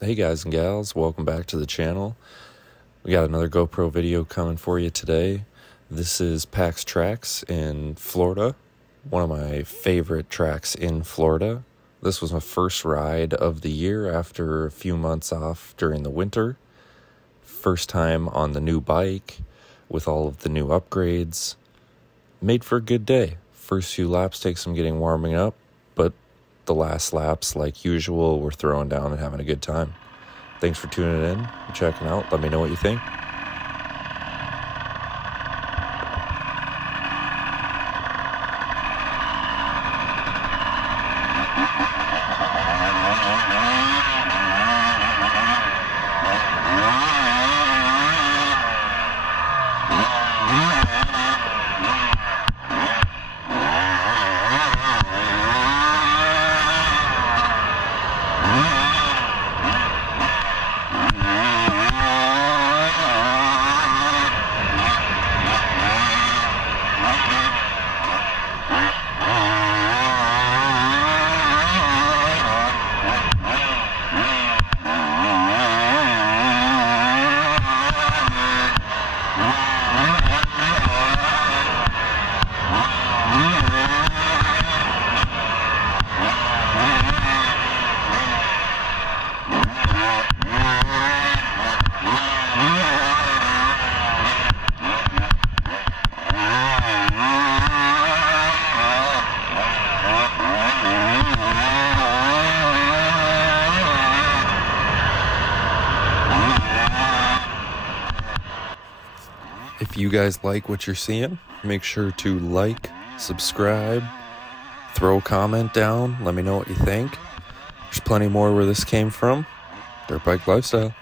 Hey guys and gals, welcome back to the channel. We got another GoPro video coming for you today. This is Pax Trax in Florida, one of my favorite tracks in Florida. This was my first ride of the year after a few months off during the winter. First time on the new bike with all of the new upgrades. Made for a good day. First few laps take some getting warming up, but the last laps, like usual, we're throwing down and having a good time. Thanks for tuning in and checking out. Let me know what you think. If you guys like what you're seeing, make sure to like, subscribe, throw a comment down, let me know what you think. There's plenty more where this came from. Dirt bike lifestyle.